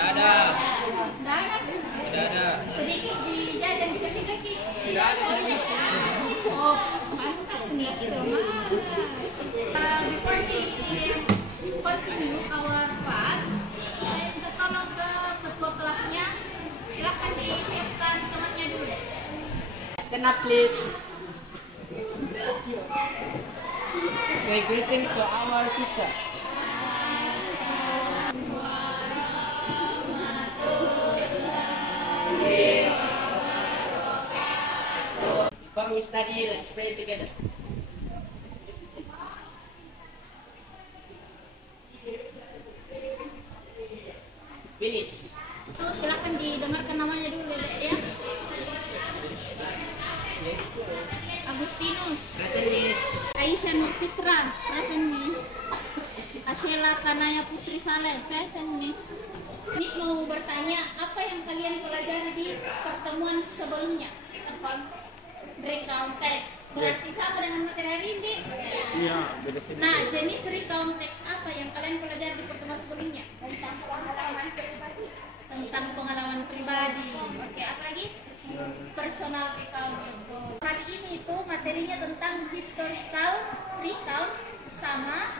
Tidak ada. Tidak ada. Tidak ada. Sedikit jajan dikasih kaki. Tidak ada. Oh, pantas nggak semangat. Before we continue our class, saya minta tolong ke ketua kelasnya. Silakan disiapkan temannya dulu deh. Stand up, please. Say greeting to our teacher. Before we study, let's pray together. Finish. Silakan didengarkan namanya dulu ya. Agustinus, Present, Miss. Aisyah Nur Fitra, present Miss. Ashela Kanaya Putri Saleh, present Miss. Miss mau bertanya, apa yang kalian pelajari di pertemuan sebelumnya? Recount text. Berarti sama dengan materi hari ini. Iya, beda sedikit. Nah, jenis recount text apa yang kalian pelajari di pertemuan sebelumnya? Tentang pengalaman pribadi. Oke, apa lagi? Personal recount. Kali ini tuh materinya tentang historical recount sama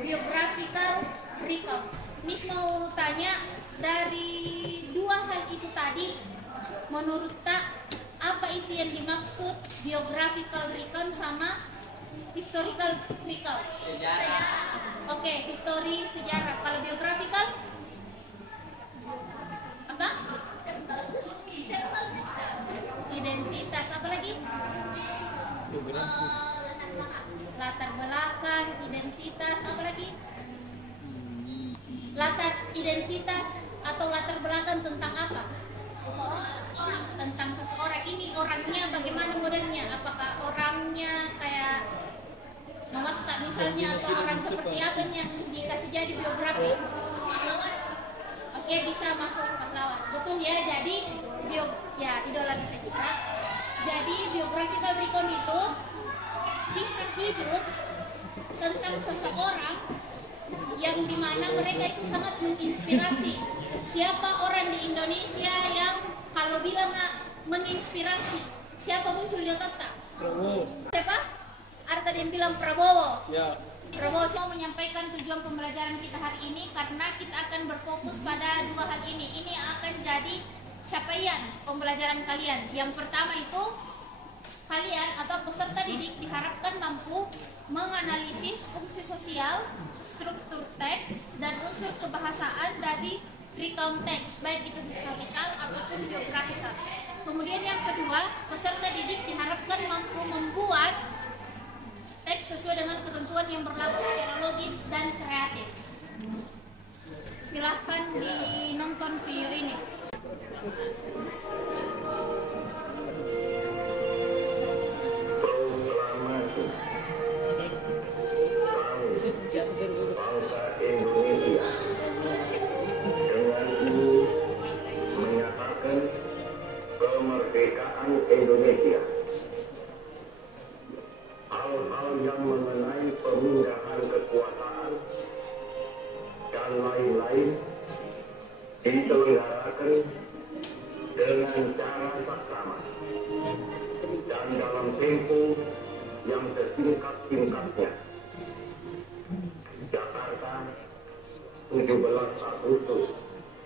biographical recount. Miss mau tanya, dari dua hal itu tadi, menurut Kak, apa itu yang dimaksud biographical recount sama historical recount? Sejarah. Oke, history, sejarah. Kalau biographical? Apa? Identitas. Apa lagi? Latar belakang, identitas. Apa lagi? Latar identitas atau latar belakang tentang apa? Tentang seseorang. Ini orangnya bagaimana modelnya? Apakah orangnya kayak Muhammad tak misalnya, atau orang seperti apa yang dikasih jadi biografi? Oke, bisa masuk pahlawan. Betul ya. Jadi idola bisa juga. Jadi biographical recount itu kisah hidup tentang seseorang yang dimana mereka itu sangat menginspirasi. Siapa orang di Indonesia yang kalau bilang menginspirasi? Siapa muncul di otak tak? Prabowo. Siapa? Ada tadi yang bilang Prabowo. Ya. Prabowo mau menyampaikan tujuan pembelajaran kita hari ini karena kita akan berfokus pada dua hal ini. Ini akan jadi capaian pembelajaran kalian. Yang pertama itu kalian atau peserta didik diharapkan mampu menganalisis fungsi sosial, struktur teks, dan unsur kebahasaan dari recount teks, baik itu historical ataupun biographical. Kemudian yang kedua, peserta didik diharapkan mampu membuat teks sesuai dengan ketentuan yang berlaku secara logis dan kreatif. Silahkan dinonton video ini. Bangsa Indonesia dengan ini menyatakan kemerdekaan Indonesia. Hal-hal yang mengenai pemindahan kekuasaan dan lain-lain diselenggarakan dengan cara saksama dan dalam tempo yang sesingkat-singkatnya. Jakarta, 17 Agustus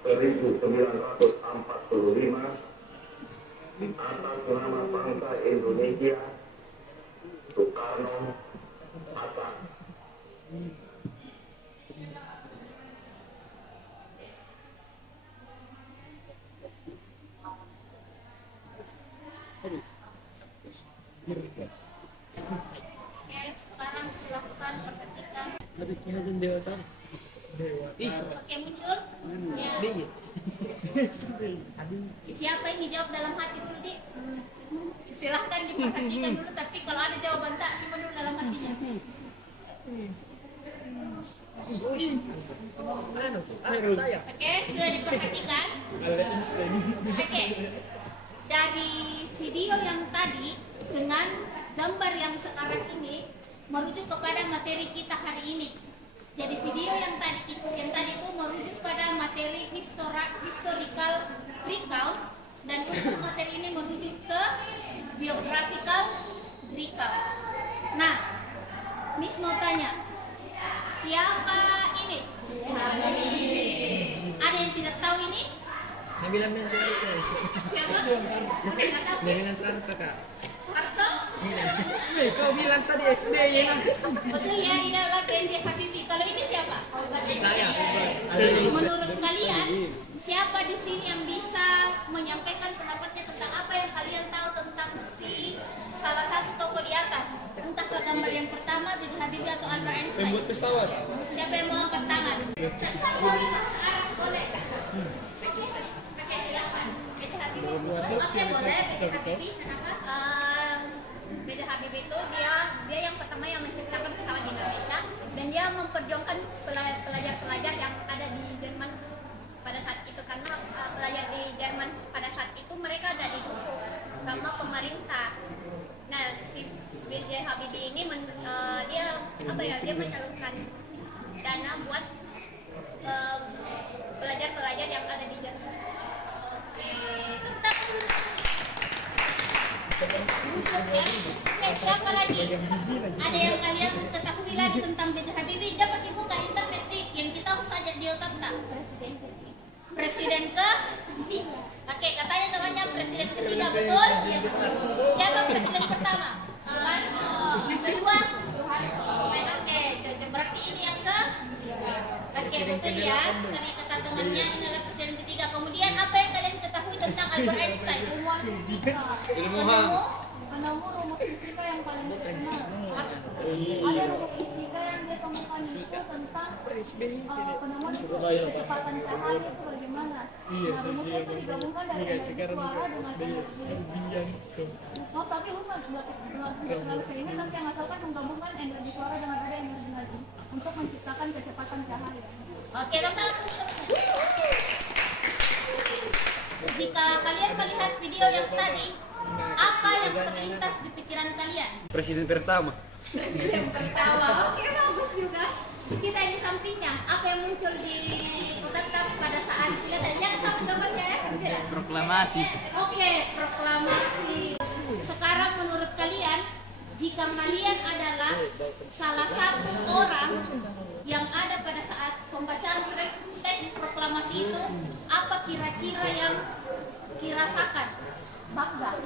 1945, atas nama bangsa Indonesia, Soekarno Hatta. Oke, sekarang silahkan perhatikan. Oke, muncul. Ya. Siapa ini jawab dalam hati dulu, Dik? Silahkan diperhatikan dulu, tapi kalau ada jawaban tak, simpan dulu dalam hatinya. Oke, sudah diperhatikan. Oke, dari video yang tadi dengan gambar yang sekarang ini merujuk kepada materi kita hari ini. Jadi video yang tadi itu merujuk pada materi historical recount, dan untuk materi ini merujuk ke biographical recount. Nah, Miss mau tanya, siapa ini? Ada yang tidak tahu ini? Nabila Suarto. Siapa? Tidak tahu. Nabila Suarto, Kak. Soeharto? Kau bilang tadi SBY ya. Betul ya, ini adalah B.J. Habibie. Kalau ini siapa? Saya. Menurut kalian, siapa di sini yang bisa menyampaikan pendapatnya tentang apa yang kalian tahu tentang si salah satu tokoh di atas? Entah ke gambar yang pertama, B.J. Habibie atau Albert Einstein. Pembuat pesawat. Siapa yang mau angkat tangan? Kalau bahasa Arab boleh. Oke, silakan. B.J. Habibie. Oke, boleh. B.J. Habibie. Kenapa? B.J. Habibie itu dia yang pertama yang menciptakan pesawat di Indonesia, dan dia memperjuangkan pelajar-pelajar yang ada di Jerman pada saat itu, karena pelajar di Jerman pada saat itu mereka ada didukung sama pemerintah. Nah, si B.J. Habibie ini dia menyalurkan dana buat pelajar-pelajar yang ada di Jerman. Oke, siapa lagi? Ada yang kalian ketahui lagi tentang B.J. Habibie? Coba buka internet nih, yang kita saja di otak tak? Presiden ke? Oke, katanya namanya presiden ketiga, betul? Siapa presiden pertama? Kedua? Oke, berarti ini yang ke? Oke, betul ya. Tadi kata temannya ini adalah presiden ketiga. Kemudian apa yang kalian ketahui tentang Albert Einstein? Ilmuwan. Penemu rumus fisika yang paling terkenal. Ada rumus fisika yang dia temukan itu tentang penemuan kecepatan cahaya itu bagaimana. Nah, rumusnya itu digabungkan dari energi suara dengan energi. Oh, tapi lupa terlalu sehingga nanti yang asalkan menggabungkan energi suara dengan ada energi lagi untuk menciptakan kecepatan cahaya. Oke, dokter. Jika kalian melihat video yang tadi, apa yang terlintas di pikiran kalian? Presiden pertama. Presiden pertama. Oke, bagus juga. Kita di sampingnya, apa yang muncul di otak pada saat lihat jangan sampai gambarnya ya? Proklamasi. Oke, proklamasi. Sekarang menurut kalian, jika kalian adalah salah satu orang yang ada pada saat pembacaan teks proklamasi itu, apa kira-kira yang dirasakan? Bangga.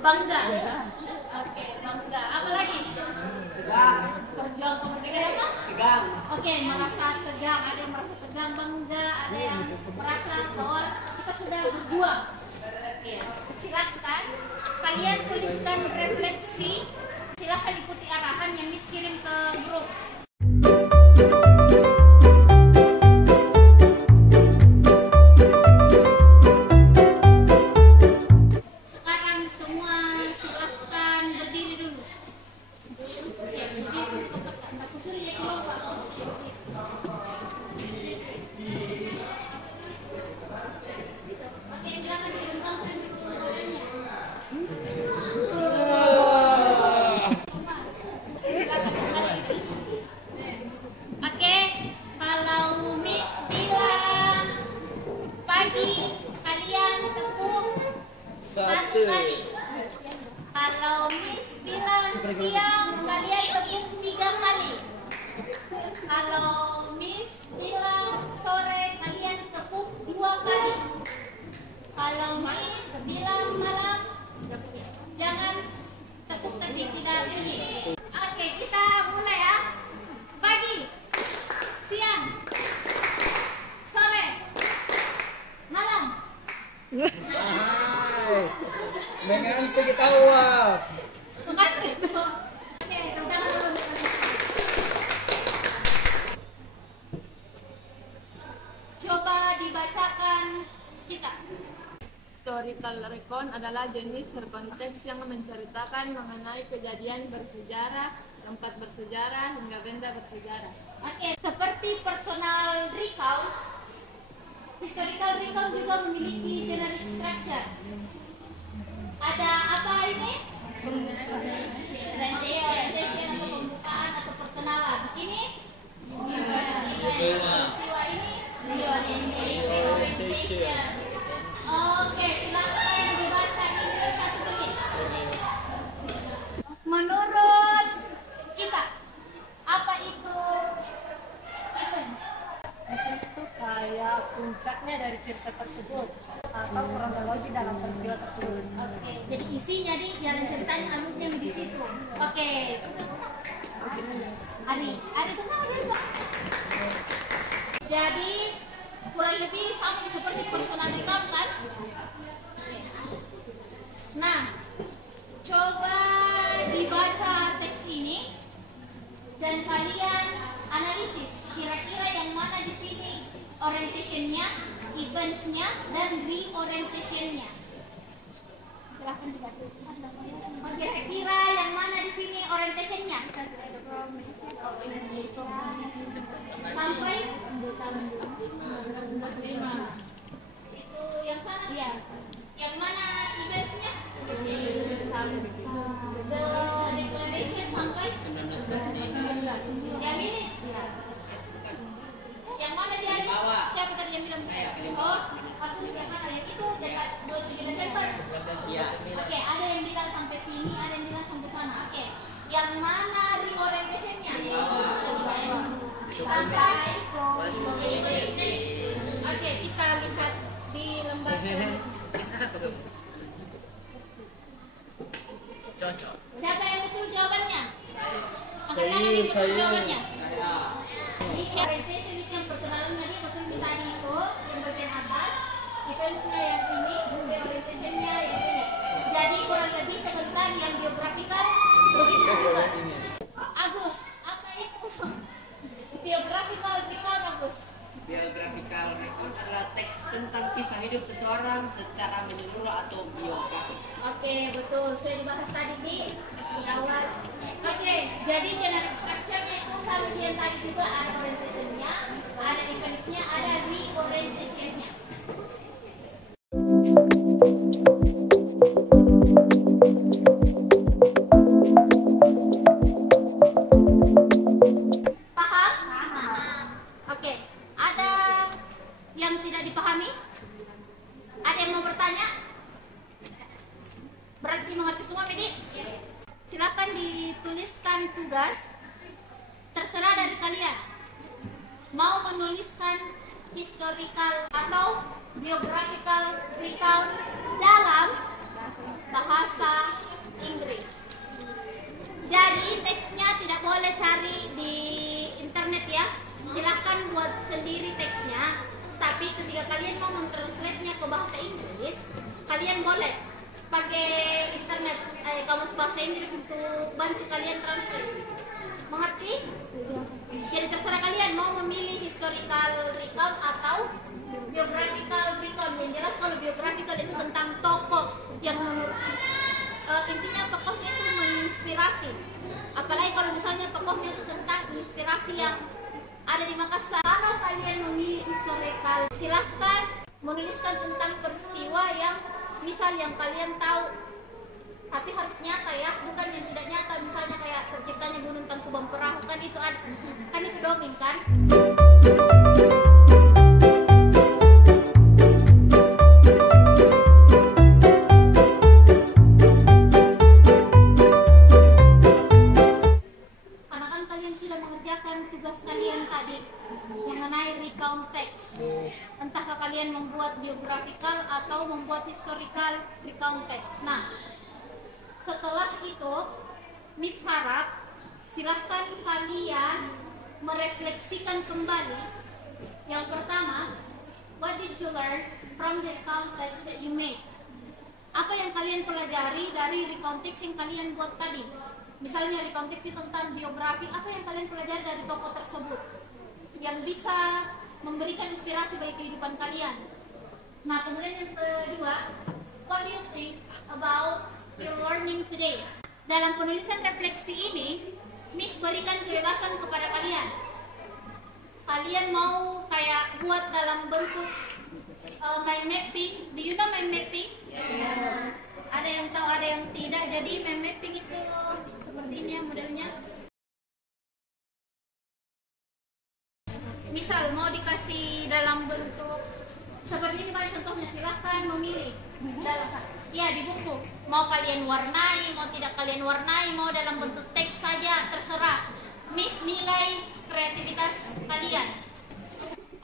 Bangga. Oke, bangga. Apa lagi? Tegang. Berjuang kemerdekaan apa? Tegang. Oke, merasa tegang. Ada yang merasa tegang, bangga. Ada yang merasa bahwa kita sudah berjuang. Oke, silakan kalian tuliskan refleksi. Silakan ikuti arahan yang dikirim ke grup. Sekarang semua silakan berdiri dulu. Oke, berdiri dulu ke tempat. Tak kusur ya kelompok. Oke, silakan dirembangkan dulu badannya. Oke, kalau Miss bilang pagi, kalian tepuk satu kali. Kalau Miss bilang siang, kalian tepuk 3 kali. Kalau Miss bilang sore, kalian tepuk 2 kali. Kalau Miss bilang malam, jangan tepuk tapi tidak bunyi. Oke, kita mulai ya. Pagi, siang, sore, malam. Mengantuk kita wah. Oke, tangan dulu. Coba dibacakan kita. Historical recount adalah jenis konteks yang menceritakan mengenai kejadian bersejarah, tempat bersejarah, hingga benda bersejarah. Oke, seperti personal recount, historical recount juga memiliki generic structure. Ada apa ini? Orientation atau pembukaan atau perkenalan. Ini peristiwa ini Orientation. Oke, silakan dibaca ini satu menit. Menurut kita, apa itu events? Itu kayak puncaknya dari cerita tersebut atau kronologi dalam peristiwa tersebut. Oke, jadi isinya di jalan ceritanya alurnya di situ. Oke. Ari itu kan ada. Jadi kurang lebih sama seperti personal recap kan? Nah, coba dibaca teks ini dan kalian analisis kira-kira yang mana di sini orientationnya, eventsnya, dan reorientationnya. Silahkan juga. Kira-kira yang mana di sini orientationnya? Sampai itu yang mana? Iya. Yang mana eventsnya? The declaration sampai 19 yang ini? Yang mana jadi? Siapa tadi yang bilang? Oh, kasus yang mana? Yang itu dekat 27 Desember. Oke, ada yang bilang sampai sini, ada yang bilang sampai sana. Oke, yang mana reorientationnya? Sampai. Oke, kita lihat di lembar selanjutnya. Cocok. Siapa yang betul jawabannya? Angkat tangan yang betul jawabannya. Ini orientation itu yang perkenalannya dia betul di tadi itu yang bagian atas, eventsnya yang ini, reorientationnya yang ini. Jadi kurang lebih sebentar yang biografikal begitu juga. Agus, apa itu? Biografikal gimana Agus? Biografikal record adalah teks tentang kisah hidup seseorang secara menyeluruh atau biografi. Oke, betul. Sudah dibahas tadi di awal. Oke, jadi generic structure-nya itu sama yang tadi juga ada orientation-nya, ada events-nya, ada reorientation-nya. Paham? Oke, ada yang tidak dipahami? Ada yang mau bertanya? Berarti mengerti semua, Medi? Silakan dituliskan tugas. Terserah dari kalian. Mau menuliskan historical atau biographical recount dalam bahasa Inggris. Jadi teksnya tidak boleh cari di internet ya. Silakan buat sendiri teksnya. Tapi ketika kalian mau mentranslate-nya ke bahasa Inggris, kalian boleh pakai internet kamus bahasa Inggris untuk bantu kalian translate. Mengerti? Jadi terserah kalian mau memilih historical recount atau biographical recount. Yang jelas kalau biographical itu tentang tokoh yang intinya tokohnya itu menginspirasi. Apalagi kalau misalnya tokohnya itu tentang inspirasi yang ada di Makassar. Kalau kalian memilih historical, silahkan menuliskan tentang peristiwa yang misal yang kalian tahu, tapi harus nyata ya, bukan yang tidak nyata. Misalnya kayak terciptanya Gunung Tangkuban Perahu, kan itu kan itu dongeng kan. Karena kan kalian sudah mengerjakan tugas kalian tadi mengenai recount text. Entahkah kalian membuat biografikal atau membuat historical recount text. Nah, setelah itu Miss harap silahkan kalian merefleksikan kembali. Yang pertama, what did you learn from the recount text that you made? Apa yang kalian pelajari dari recount text yang kalian buat tadi? Misalnya recount text tentang biografi, apa yang kalian pelajari dari tokoh tersebut yang bisa memberikan inspirasi bagi kehidupan kalian. Nah, kemudian yang kedua, what do you think about your learning today? Dalam penulisan refleksi ini, Miss berikan kebebasan kepada kalian. Kalian mau kayak buat dalam bentuk mind mapping. Do you know mind mapping? Yes. Ada yang tahu, ada yang tidak. Jadi mind mapping itu seperti ini ya modelnya. Misal mau dikasih dalam bentuk Seperti ini Pak contohnya, silahkan memilih. Iya di buku. Mau kalian warnai, mau tidak kalian warnai, mau dalam bentuk teks saja, terserah. Miss nilai kreativitas kalian.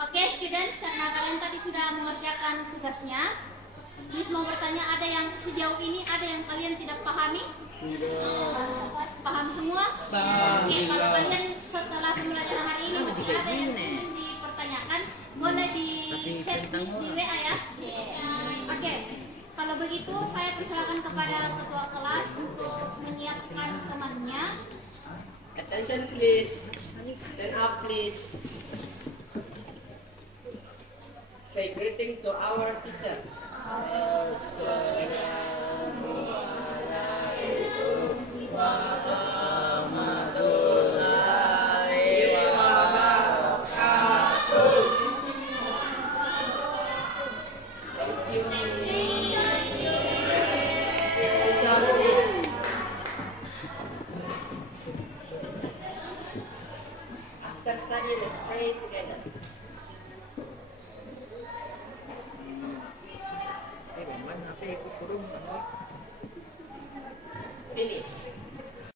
Oke students, karena kalian tadi sudah mengerjakan tugasnya, Miss mau bertanya, ada yang sejauh ini ada yang kalian tidak pahami? Paham semua? Oke, kalau kalian setelah pembelajaran hari ini masih ada yang ingin dipertanyakan, boleh di chat Miss di WA ya. Oke, kalau begitu saya persilakan kepada ketua kelas untuk menyiapkan temannya. Attention please. Stand up please. Say greeting to our teacher. After study, let's pray together.